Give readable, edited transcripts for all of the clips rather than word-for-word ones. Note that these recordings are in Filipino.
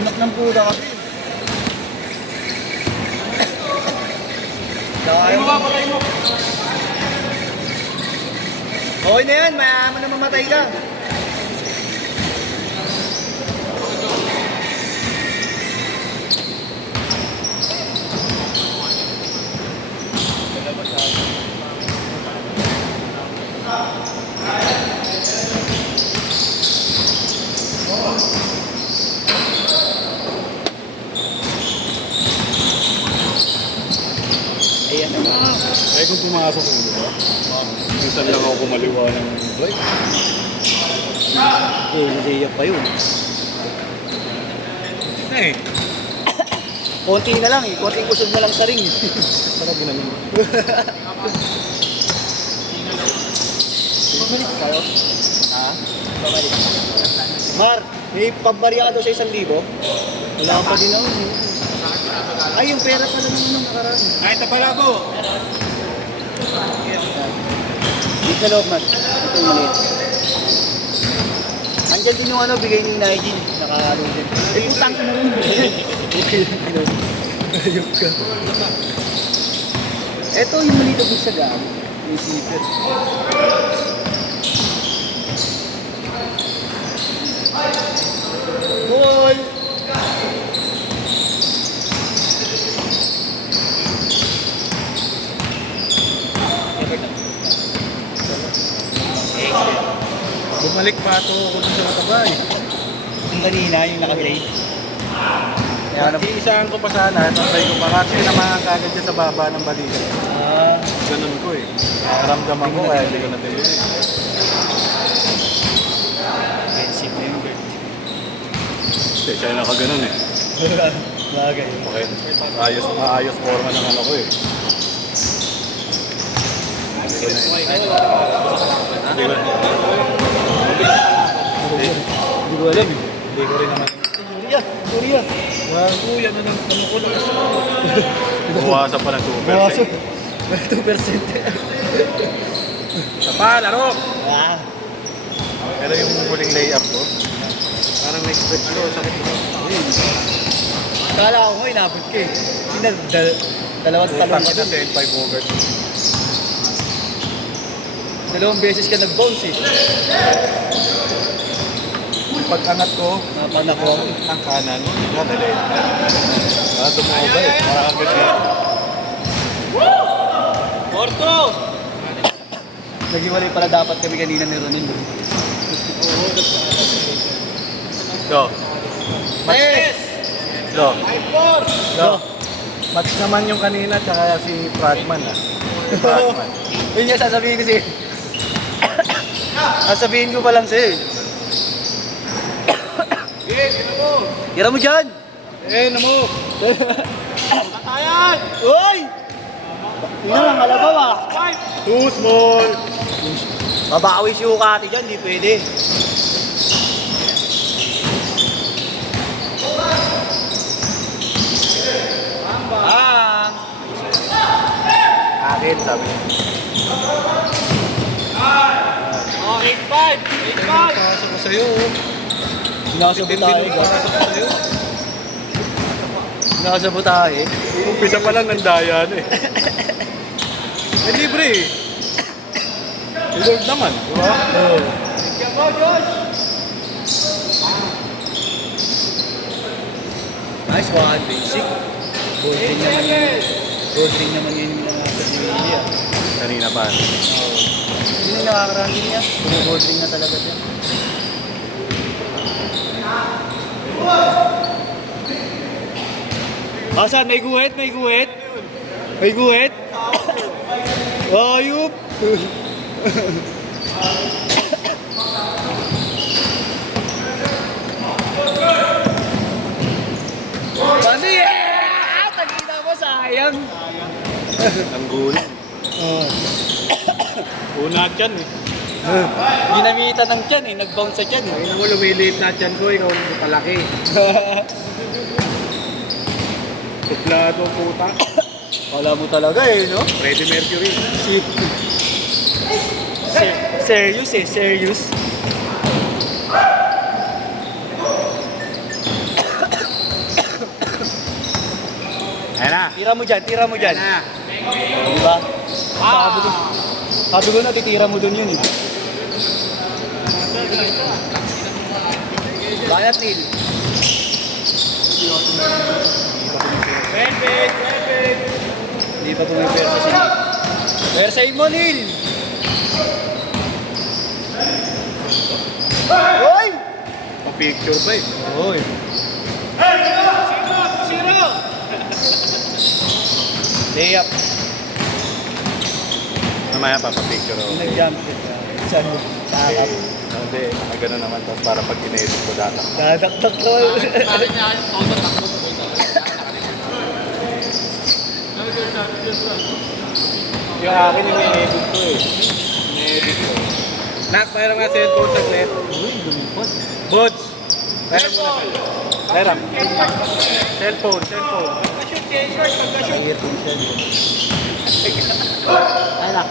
Anak ng puta kasi. Patay mo. Okay na yan, mayaman na mamatay ka. Ayan na. Eh kung pumasok ko ba? Minsan lang ako kumaliwa ng break. Hindi pa yun. Eh, Konti na lang eh. Konting kusog na lang sa ring. sarap ginamin mo. Bumalik kayo? Ha? Bumalik. Mar, may pabariya ka daw sa 1,000? Wala pa din ako. Ay, yung pera pala nung nakaraan. Ay, tapalabo! Dito na loob, Mar. Ito yung maliit. Andyan din yung ano, bigay ni Nigel. Nakakalo din. Eh, putang ko na rin. Ayok ka. Ito yung maliit ang sa gaan. Yung zipper. Boy! Bumalik pa ito ako dun sa matabay. Yung kanina, yung naka-grade. Kaya iisaan ko pa sana, tantay ko pa kasi naman kagad dyan sa baba ng balikat. Ganun ko eh. Naramdaman ko kaya hindi ko natili. Expensive na yung bird. Hindi, siya yung nakaganon eh. Bagay. Okay. Maayos forma ng ano ko eh. Hindi ko. Hindi ko alam eh. Hindi ko rin naman. Korea. Wago, yan na ng ano ko lang. Buwasan pa ng 2%. Bawaso. 2%. Sa pa, laro! Ah. Pero yung huling layup ko, parang na-expect ko, sakit ko. Kala ko nga, inabot ka eh. Dalawang talong Utang ka kita dun. sa 5 over. Dalawang beses ka nag-bounce eh. Pag angat ko, Napanakong. ang kanan, nadali. Tumuha ba eh, parang ang ganda. Porto! Naghiwalay pala dapat kami kanina ni Ronin. Go. Yes! Go. Go! Match naman yung kanina, tsaka si Fragman ah. Si Fragman. Yun nga sasabihin ko sa'yo. Sasabihin ko pa lang sa'yo. Tira mo dyan! Namo! Katayan! Uy! Tingnan lang, malabaw ah. Too small! Mabawi si Ukati dyan, di pwede. Akin, sabi niya. Oh, 8-5! 8-5! Pasok ko sa'yo. Sinasabutahe ka. Pasok ko sa'yo. Sinasabutahe. Umpisa pa lang ng dayan eh. Eh, libre eh. Lord naman, di ba? Oo. Nice one, basic. Gold ring naman yun. Gold ring naman yun yung nasa Julie ah. Kanina pa. Yun yung nakakarangin niya. Puro gold ring na talaga siya. Asan? May guhit? May guhit? May guhit? Ayup! Paano yan? Tagina mo, sayang. Ang gulo. Una dyan eh. Ginamitan ng tiyan eh, nag-bounce sa tiyan eh. Ayun mo, lumiliit na dyan ko, ikaw palaki. Suplado puta. Wala mo talaga eh, no? Freddie Mercury. Serious eh, serious. na. Tira mo dyan, tira mo dyan. Yan na. Diba? Sabi ko na, titira mo dun yun eh. Bayat Neil. Hindi pa pumipersa si Neil. Persahin mo, Neil! Hoy! Pa-picture ba eh? Hoy! Layup. Mamaya pa-picture ako. Nag-jump shot ka. Saan mo? Takap. Hindi, gano'n naman. Tapos para pag in-edit ko datak. Dadaktak ko. Yung akin yung in-edit ko eh. In-edit ko. Nak, mayroon nga cellphone saglit. Uy, lumipot. Bods! Mayroon. Cellphone. Air tension. Anak.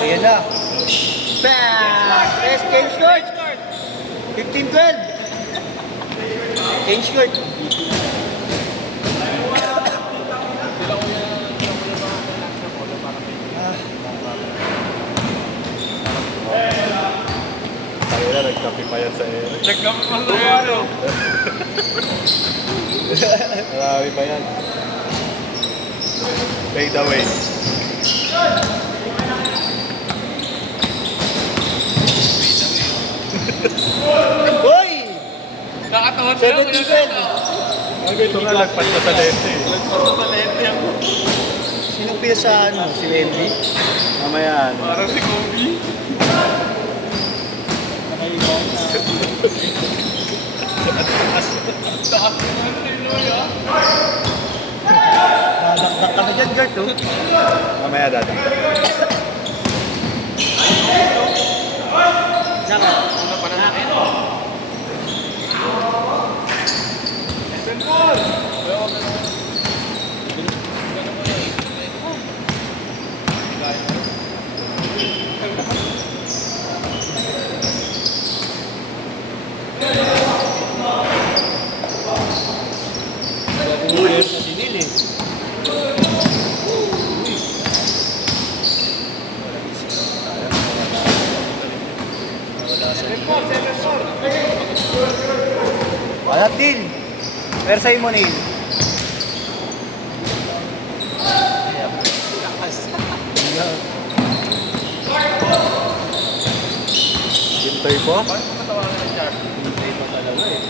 Ayan na. Bang! Press change short. 15-12. Change short. Tayo na, nagkapi pa yan sa air. Marami pa yan. Fade away. Hoy! Nakataon 17-12. Ang ito nga, lagpas na sa lente eh. Sino pila sa ano? Si Lenny? Mamaya. Parang si Kobe. Dadakdak ka na dyan, Gert, oh. Mamaya dati. Naka. Ano pa na natin? Pumipersa si Neil eh. Alat din. Persay mo, Neil. Hintay po. Hintay pa talaga eh.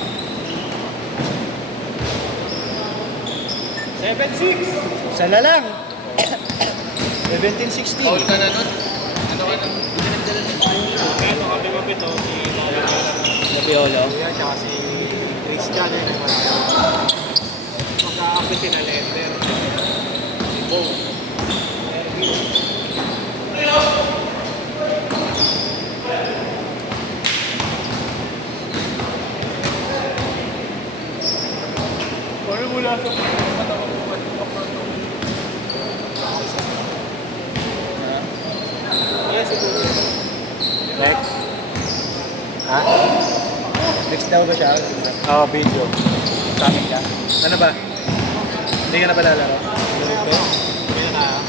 7-6. Isa na lang. 17-16. Paul ka na nun. Ano ka nun? Pinagdala ng ano kami mapito si Nabiolo. Kuya tsaka si Christian eh. Magkakapit sila letter. Si Bo. Parang mula sa Yes, siguro. Next. Ha? Next daw ba siya? Oo, video. Sa amin ka? Ano ba? Hindi ka na pala laro? Kaya na.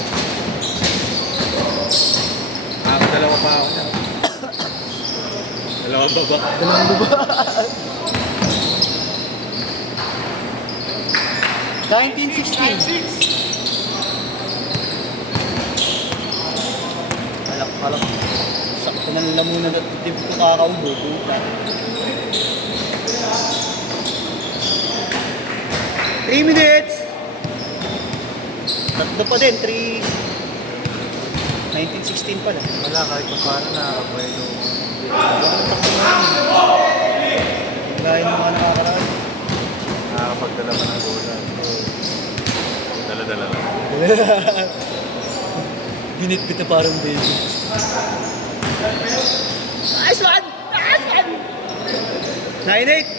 Dalawa pa ako na. Dalawang baba. Dalawang baba. 1916. Alak. Sakto na lamunan at di ko kakaubo. 3 minutes! Tatlo pa din, 3... 1916 pala. Wala, kahit pa paano na. Bueno. Gaya ng mga nakakaraan. Nakakapagdala pa ng golan. Dala-dala lang. Binit-bit na parang baby. Nice one! Nice one! 9-8!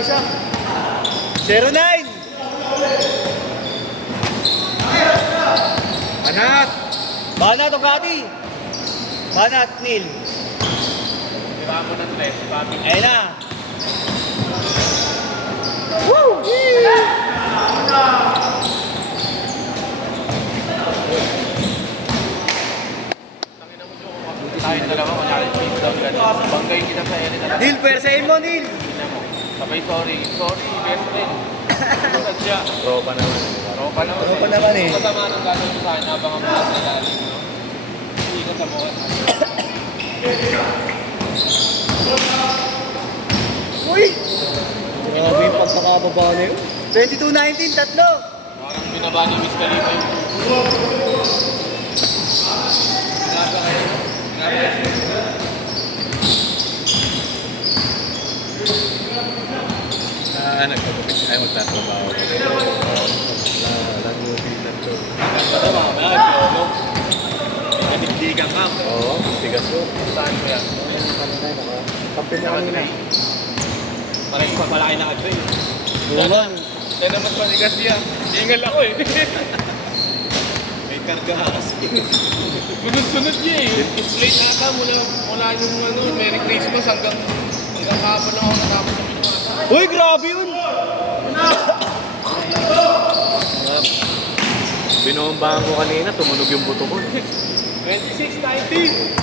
isa. 09. Banat! Banat o Gati? Banat, Neil. Tira mo ng 3, papi. Ayun na. Tayong dalawa, kunyari cheat down gano'n. Banggayin kita sa ere talaga. Neil, persahin mo, Neil. Sabay sorry, best friend. Sadya. Tropa naman. Tropa naman. Tropa naman eh. Masama nang gano'n sa akin habang ang mga nalalim, no? Hindi ka sa mukha. Uy! Grabe yung pagkakababa na yun. 22-19, tatlo. Parang binaba ni Wiz Khalifa yung Binaba kayo. Binaba kayo. Nagpapapit ay magtatrabaho. Nag-uwitan ko. Ito mamaya, Piolo. May nabigdigan ka. Oo, tigas ko. Saan ko yan? Kampi na kanina. Parang pa pala kayo naka-trail. Buman. Yan naman panigas yan. Ingal ako eh. May karga kasi. Sunod-sunod niya eh. Straight ata mula yung ano, Merry Christmas hanggang hapon lang ako natapos sa Pilipinas. Uy, grabe yun. Binombahan ko kanina, tumunog yung buto ko. 26-19.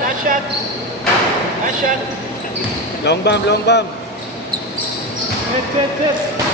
Last shot. Long bomb, long bomb. Set.